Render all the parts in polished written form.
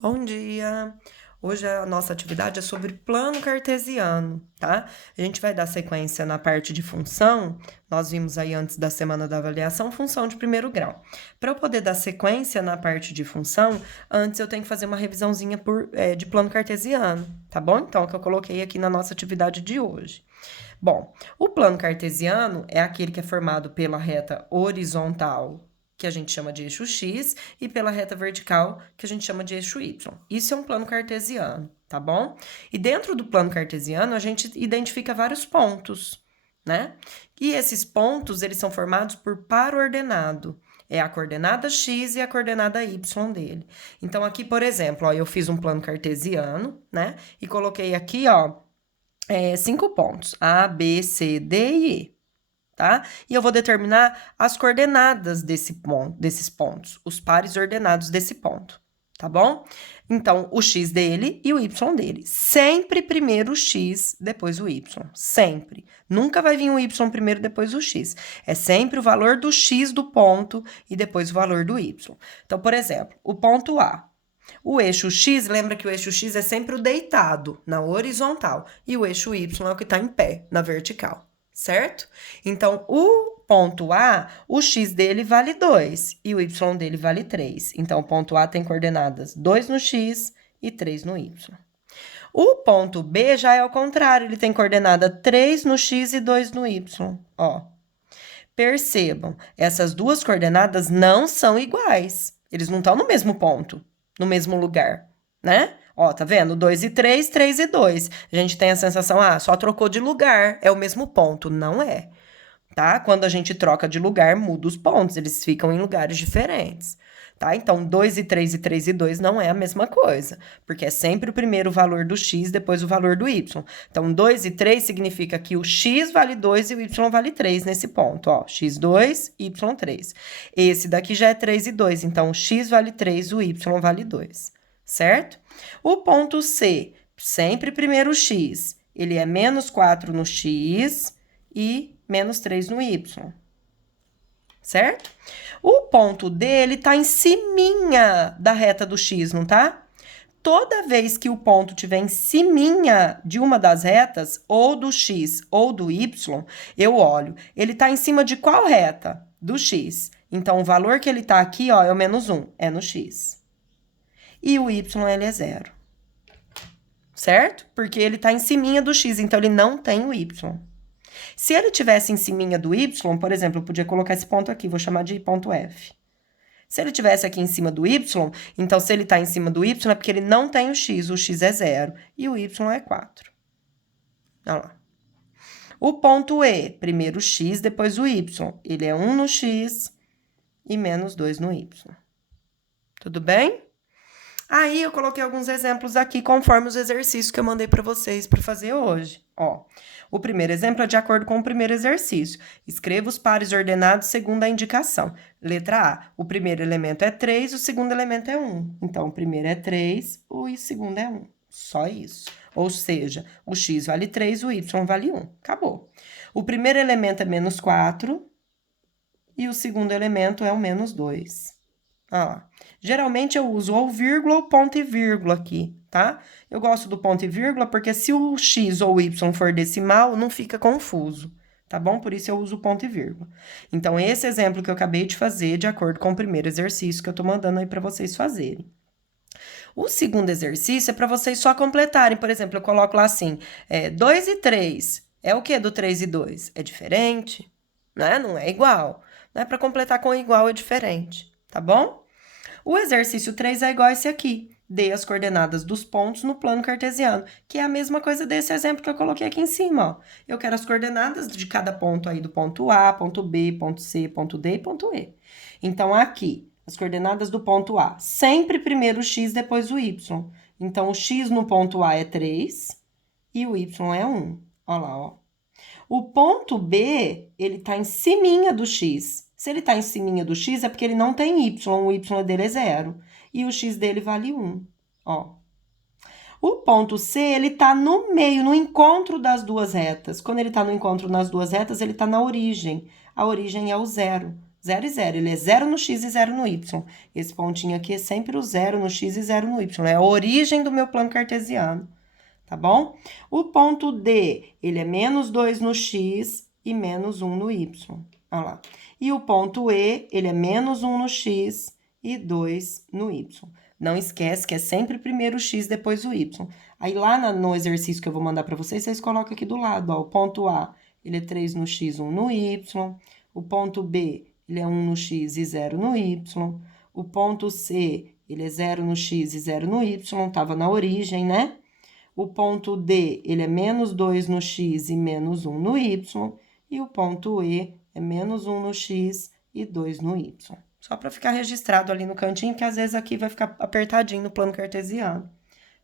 Bom dia! Hoje a nossa atividade é sobre plano cartesiano, tá? A gente vai dar sequência na parte de função. Nós vimos aí antes da semana da avaliação função de primeiro grau. Para eu poder dar sequência na parte de função, antes eu tenho que fazer uma revisãozinha de plano cartesiano, tá bom? Então, é o que eu coloquei aqui na nossa atividade de hoje. Bom, o plano cartesiano é aquele que é formado pela reta horizontal, que a gente chama de eixo X, e pela reta vertical, que a gente chama de eixo Y. Isso é um plano cartesiano, tá bom? E dentro do plano cartesiano, a gente identifica vários pontos, né? E esses pontos, eles são formados por par ordenado. É a coordenada X e a coordenada Y dele. Então, aqui, por exemplo, ó, eu fiz um plano cartesiano, né? E coloquei aqui, ó, 5 pontos, A, B, C, D e E, tá? E eu vou determinar as coordenadas desses pontos, os pares ordenados desse ponto, tá bom? Então, o X dele e o Y dele. Sempre primeiro o X, depois o Y. Sempre. Nunca vai vir o Y primeiro, depois o X. É sempre o valor do X do ponto e depois o valor do Y. Então, por exemplo, o ponto A. O eixo X, lembra que o eixo X é sempre o deitado, na horizontal, e o eixo Y é o que está em pé, na vertical, certo? Então, o ponto A, o X dele vale 2 e o Y dele vale 3. Então, o ponto A tem coordenadas 2 no X e 3 no Y. O ponto B já é ao contrário, ele tem coordenada 3 no X e 2 no Y, ó. Percebam, essas duas coordenadas não são iguais. Eles não estão no mesmo ponto, no mesmo lugar, né? Ó, tá vendo? 2 e 3, 3 e 2. A gente tem a sensação, só trocou de lugar, é o mesmo ponto. Não é, tá? Quando a gente troca de lugar, muda os pontos, eles ficam em lugares diferentes, tá? Então, 2 e 3 e 3 e 2 não é a mesma coisa, porque é sempre o primeiro valor do X, depois o valor do Y. Então, 2 e 3 significa que o X vale 2 e o Y vale 3 nesse ponto, ó. X2, Y3. Esse daqui já é 3 e 2, então o X vale 3, o Y vale 2, certo? O ponto C, sempre primeiro o X, ele é menos 4 no X e menos 3 no Y, certo? O ponto D, ele tá em ciminha da reta do X, não tá? Toda vez que o ponto estiver em ciminha de uma das retas, ou do X ou do Y, eu olho. Ele tá em cima de qual reta? Do X. Então, o valor que ele tá aqui, ó, é o menos 1, é no X. E o Y, ele é 0. Certo? Porque ele tá em ciminha do X, então ele não tem o Y. Se ele tivesse em ciminha do Y, por exemplo, eu podia colocar esse ponto aqui, vou chamar de ponto F. Se ele tivesse aqui em cima do Y, então se ele está em cima do Y é porque ele não tem o X é 0 e o Y é 4. Olha lá. O ponto E, primeiro o X, depois o Y. Ele é 1 no X e menos 2 no Y. Tudo bem? Aí eu coloquei alguns exemplos aqui conforme os exercícios que eu mandei para vocês para fazer hoje. Ó, o primeiro exemplo é de acordo com o primeiro exercício. Escreva os pares ordenados segundo a indicação. Letra A, o primeiro elemento é 3, o segundo elemento é 1. Então, o primeiro é 3, o segundo é 1. Só isso. Ou seja, o X vale 3, o Y vale 1. Acabou. O primeiro elemento é menos 4 e o segundo elemento é o menos 2. Olha lá. Geralmente eu uso ou vírgula ou ponto e vírgula aqui, tá? Eu gosto do ponto e vírgula porque se o X ou o Y for decimal, não fica confuso, tá bom? Por isso eu uso ponto e vírgula. Então, esse exemplo que eu acabei de fazer, de acordo com o primeiro exercício que eu tô mandando aí para vocês fazerem. O segundo exercício é para vocês só completarem. Por exemplo, eu coloco lá assim, 2 e 3. É o que do 3 e 2? É diferente, né? Não é igual. Não é para completar com igual, é diferente, tá bom? O exercício 3 é igual a esse aqui. Dê as coordenadas dos pontos no plano cartesiano, que é a mesma coisa desse exemplo que eu coloquei aqui em cima, ó. Eu quero as coordenadas de cada ponto aí, do ponto A, ponto B, ponto C, ponto D e ponto E. Então, aqui, as coordenadas do ponto A. Sempre primeiro o X, depois o Y. Então, o X no ponto A é 3 e o Y é 1. Olha lá, ó. O ponto B, ele tá em ciminha do X. Se ele tá em ciminha do X, é porque ele não tem Y. O Y dele é 0. E o X dele vale 1. Ó. O ponto C, ele tá no meio, no encontro das duas retas. Quando ele tá no encontro nas duas retas, ele tá na origem. A origem é o 0. 0 e 0. Ele é 0 no x e 0 no y. Esse pontinho aqui é sempre o 0 no x e 0 no y. É a origem do meu plano cartesiano, tá bom? O ponto D, ele é menos 2 no x e menos 1 no y. Olha lá. E o ponto E, ele é menos 1 no x e 2 no y. Não esquece que é sempre primeiro o x, depois o y. Aí, lá no exercício que eu vou mandar para vocês, vocês colocam aqui do lado, ó, o ponto A, ele é 3 no x, 1 no y. O ponto B, ele é 1 no x e 0 no y. O ponto C, ele é 0 no x e 0 no y, estava na origem, né? O ponto D, ele é menos 2 no x e menos 1 no y. E o ponto E é menos 1 no x e 2 no y. Só para ficar registrado ali no cantinho, que às vezes aqui vai ficar apertadinho no plano cartesiano,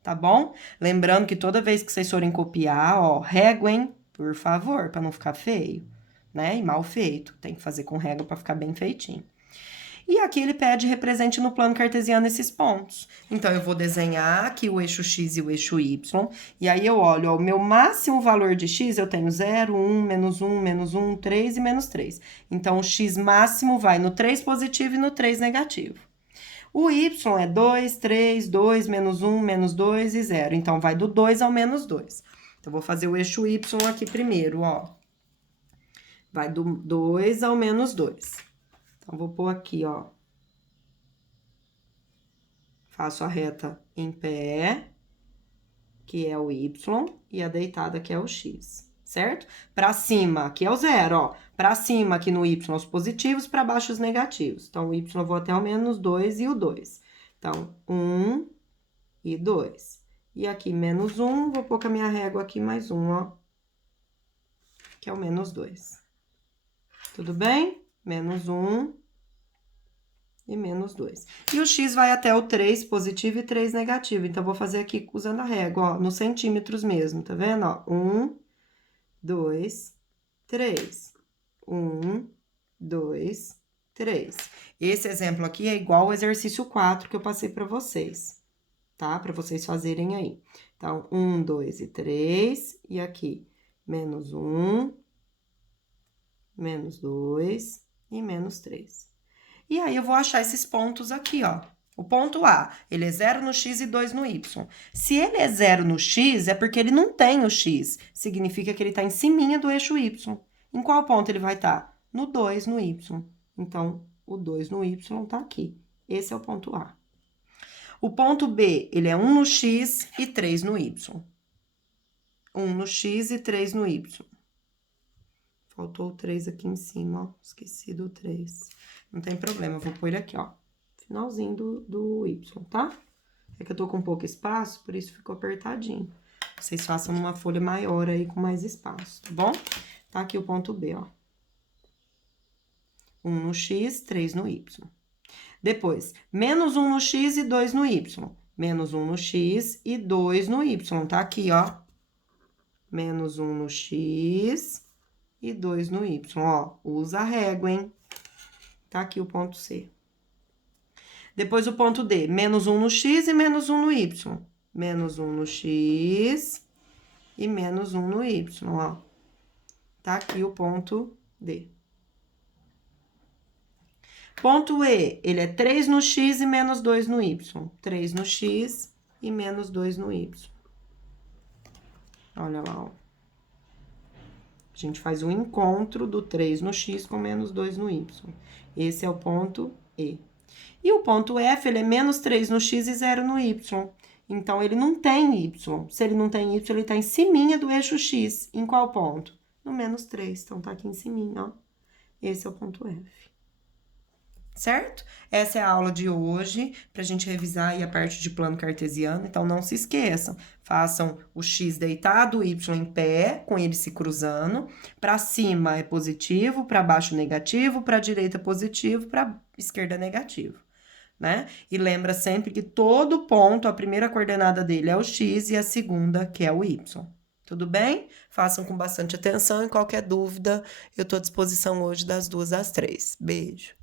tá bom? Lembrando que toda vez que vocês forem copiar, ó, réguem, por favor, para não ficar feio, né? E mal feito. Tem que fazer com régua para ficar bem feitinho. E aqui ele pede represente no plano cartesiano esses pontos. Então, eu vou desenhar aqui o eixo x e o eixo y. E aí, eu olho, ó, o meu máximo valor de x, eu tenho 0, 1, menos 1, menos 1, 3 e menos 3. Então, o x máximo vai no 3 positivo e no 3 negativo. O y é 2, 3, 2, menos 1, menos 2 e 0. Então, vai do 2 ao menos 2. Então, vou fazer o eixo y aqui primeiro, ó. Vai do 2 ao menos 2. Então, vou pôr aqui, ó. Faço a reta em pé, que é o y, e a deitada, que é o x, certo? Para cima, aqui é o 0, ó. Para cima, aqui no y, os positivos, para baixo, os negativos. Então, o y eu vou até o menos 2 e o 2. Então, 1 e 2. E aqui, menos 1, vou pôr com a minha régua aqui mais 1, ó. Que é o menos 2. Tudo bem? Menos 1 e menos 2. E o x vai até o 3 positivo e 3 negativo. Então, vou fazer aqui usando a régua, ó, nos centímetros mesmo, tá vendo? Ó, 1, 2, 3. 1, 2, 3. Esse exemplo aqui é igual ao exercício 4 que eu passei para vocês, tá? Para vocês fazerem aí. Então, 1, 2 e 3. E aqui, menos 1, menos 2 e menos 3. E aí, eu vou achar esses pontos aqui, ó. O ponto A, ele é 0 no x e 2 no y. Se ele é 0 no x, é porque ele não tem o x. Significa que ele está em ciminha do eixo y. Em qual ponto ele vai estar? No 2 no y. Então, o 2 no y está aqui. Esse é o ponto A. O ponto B, ele é 1 no x e 3 no y. 1 no x e 3 no y. Faltou o 3 aqui em cima, ó. Esqueci do 3. Não tem problema, eu vou pôr ele aqui, ó. Finalzinho do y, tá? É que eu tô com pouco espaço, por isso ficou apertadinho. Vocês façam numa folha maior aí, com mais espaço, tá bom? Tá aqui o ponto B, ó. 1 no x, 3 no y. Depois, menos 1 no x e 2 no y. Menos 1 no x e 2 no y. Tá aqui, ó. Menos 1 no x e 2 no y. Ó, usa a régua, hein? Tá aqui o ponto C. Depois, o ponto D. Menos 1 no x e menos 1 no y. Menos 1 no x e menos 1 no y, ó. Tá aqui o ponto D. Ponto E, ele é 3 no x e menos 2 no y. 3 no x e menos 2 no y. Olha lá, ó. A gente faz um encontro do 3 no x com menos 2 no y. Esse é o ponto E. E o ponto F, ele é menos 3 no x e 0 no y. Então, ele não tem y. Se ele não tem y, ele tá em ciminha do eixo x. Em qual ponto? No menos 3. Então, tá aqui em ciminha, ó. Esse é o ponto F. Certo? Essa é a aula de hoje, pra gente revisar aí a parte de plano cartesiano. Então, não se esqueçam, façam o x deitado, o y em pé, com ele se cruzando. Para cima é positivo, para baixo negativo, para direita positivo, para esquerda negativo, né? E lembra sempre que todo ponto, a primeira coordenada dele é o x e a segunda que é o y. Tudo bem? Façam com bastante atenção e qualquer dúvida, eu tô à disposição hoje das 2 às 3. Beijo!